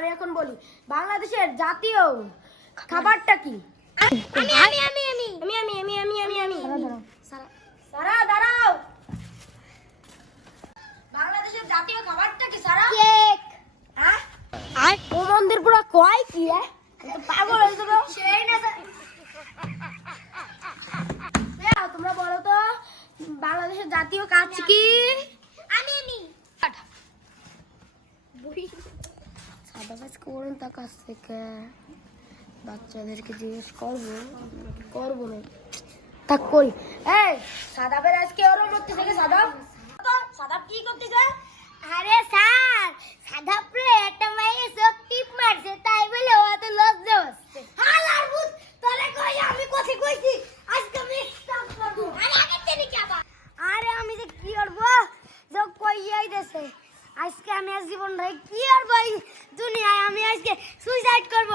আমি এখন বলি বাংলাদেশের জাতীয় খাবারটা কি? আমি আমি আমি আমি আমি আমি আমি আমি আমি আমি সারা দাঁড়াও। বাংলাদেশের জাতীয় খাবারটা কি সারা? কেক। হ্যাঁ আর ও মন্দির পুরো কয় কি পাগল হয়ে যাবে সেই না তোমরা বলো তো বাংলাদেশের জাতীয় কাজ কি? আমি আমি সাদা কাজ করুন তা কাছ থেকে বাচ্চাদেরকে জিজ্ঞেস করবো না তা করি। এই সাদাবের আজকে ওর মধ্যে থেকে সাদাব কি করতে যায়? আরে স্যার সাদাপুরে একটা মাইয়ে সব টিপ মারছে তাই বলে ও তো লজ্জা হচ্ছে। হালার ভূত তোরে কই আমি কথা কইছি আজকে আমি স্টপ করব। আরে আগে চেনে কি আবার? আরে আমি যে কি করব যে কইয়াই দেছে আজকে আমি জীবন ভাই কি আর ভাই দুনিয়ায় আমি আজকে সুইসাইড করব।